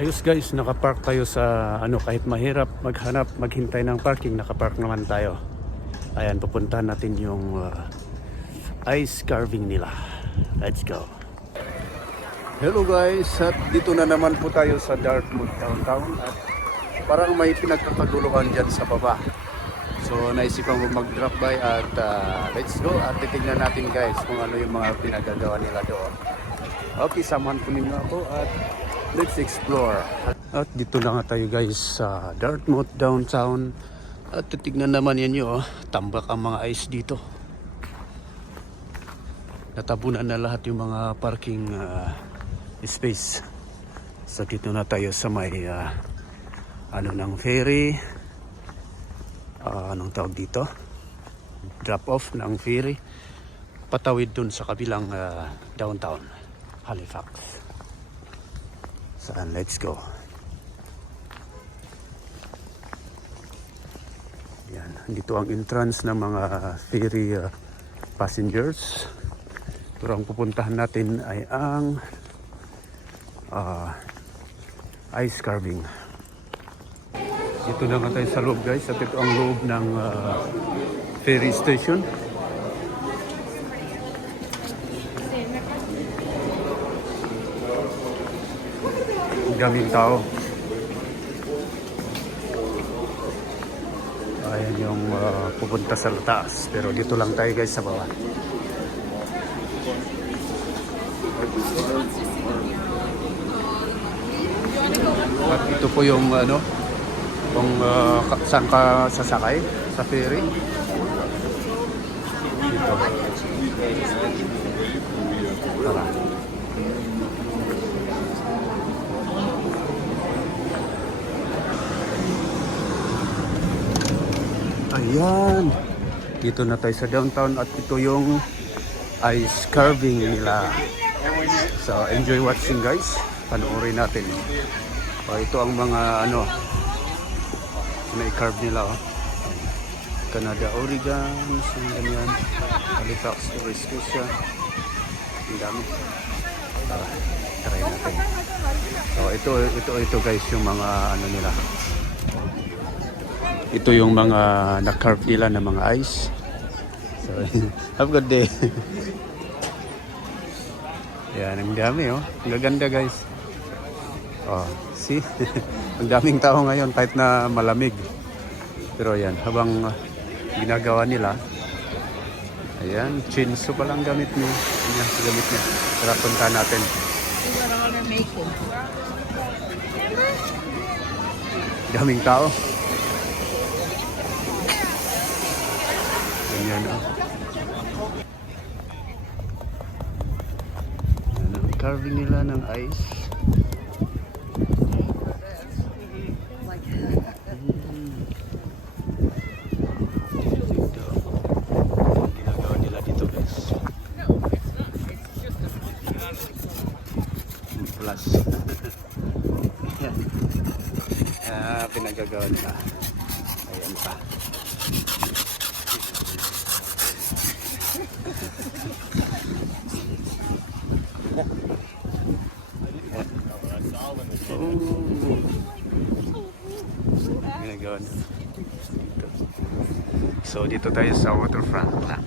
Ayos guys, nakapark tayo sa kahit mahirap maghanap, maghintay ng parking, nakapark naman tayo. Ayan, pupuntahan natin yung ice carving nila. Let's go. Hello guys, at dito na naman po tayo sa Dartmouth downtown at parang may pinagkakaguluhan dyan sa baba. So naisipan ko mag-drop by at let's go at titignan natin guys kung ano yung mga pinagagawa nila doon. Okay, samahan po ninyo ako at let's explore. At dito na nga tayo guys sa Dartmouth downtown. At titignan naman yan nyo, tambak ang mga ice dito. Natabunan na lahat yung mga parking space. So dito na tayo sa may ng ferry. Anong tawag dito? Drop off ng ferry. Patawid dun sa kabilang downtown Halifax. Saan? Let's go. Yan. Dito ang entrance ng mga ferry passengers. Pero ang pupuntahan natin ay ang ice carving. Dito na nga tayo sa loob guys. At ito ang loob ng ferry station. Daming tao. Ayan yung pupunta sa taas. Pero dito lang tayo guys sa baba. At ito po yung kung saan ka sasakay sa ferry. Dito. Tara. Ayan. Dito na tayo sa downtown at ito yung ice carving nila. So enjoy watching guys. Panoorin natin. Ito ang mga na-carve nila. Canada Oregon, ganyan. Halifax, Nova Scotia. Ang dami. Try natin. So ito guys yung mga nila. Ito yung mga na-carve nila na mga ice. So, have a good day. Yan, ang dami Ang gaganda guys. See? Ang daming tao ngayon kahit na malamig. Pero yan, habang ginagawa nila. Ayan, chinso pa lang gamit niya. Ayan, gamit niya. Tara, punta natin. Daming tao. Yan ang carving nila ng ice. Ginagawa nila dito guys. Plus. Yan. Pinagagawa nila. Ayan pa. So dito tayo sa waterfront na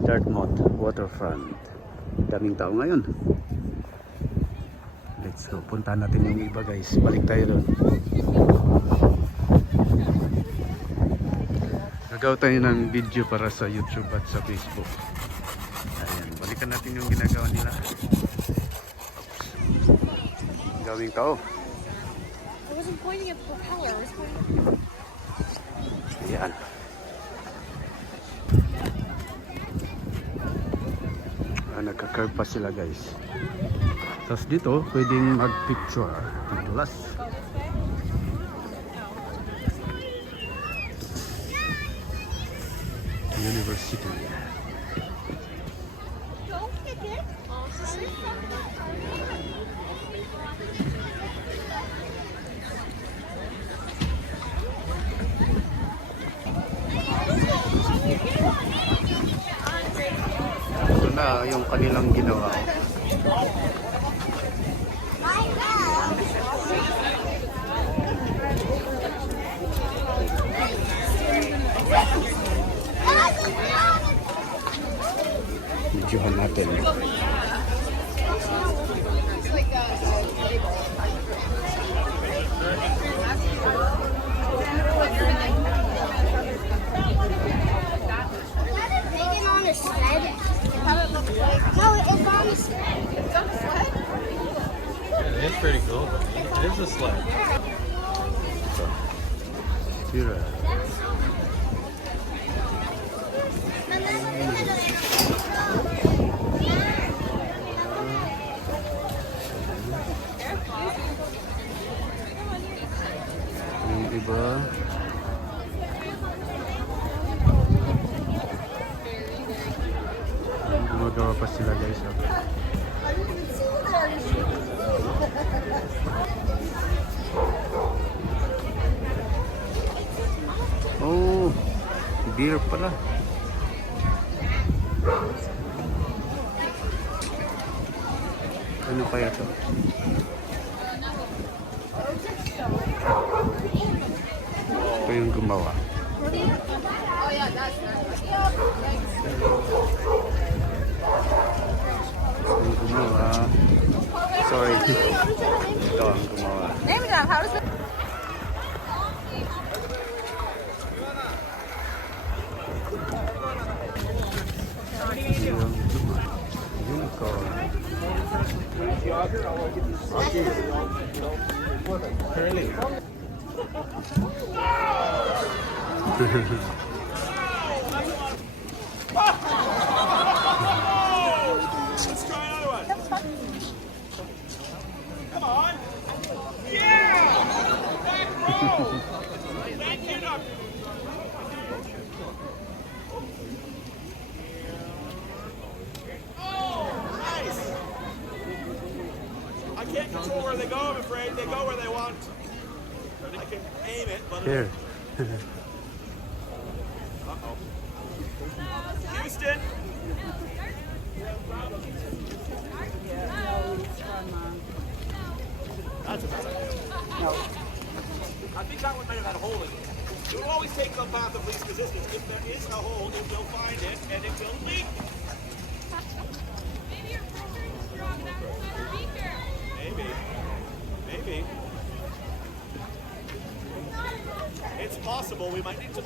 Dartmouth waterfront. Daming tao ngayon. Let's go, puntahan natin yung iba guys. Balik tayo doon. Nagawa tayo ng video para sa YouTube at sa Facebook. Ayan, balikan natin yung ginagawa nila. Daming tao. I wasn't pointing at the propeller, I was pointing at... Ayan. Nagka-curve pa sila guys. Tapos dito, pwedeng mag-picture. Madulas. University. Don't kick it. Ito na yung kanilang ginawa. Medyo hamatan yun. Megan on a sled. No, it's on a sled. It's on a sled? It is pretty cool. It is a sled. Tira. Yung iba. Gumagawa pa sila guys. Oh, beer pala. Ano kaya to? Ito yung gumawa. Yung gumawa. Sorry. Ito ang gumawa. Yung unicorn. Let's try another one. Come on. Yeah! Back row. Thank you, Doctor. Oh, nice. I can't control where they go, I'm afraid. They go where they want. I can aim it, but... Here. Uh-oh. Houston. That's a bad idea. No. I think that one might have had a hole in it. It will always take the path of least resistance. If there is a hole, it will find it and it will leak. Maybe your pressure is strong enough to let her beat her. Maybe. Maybe. It's possible we might need to...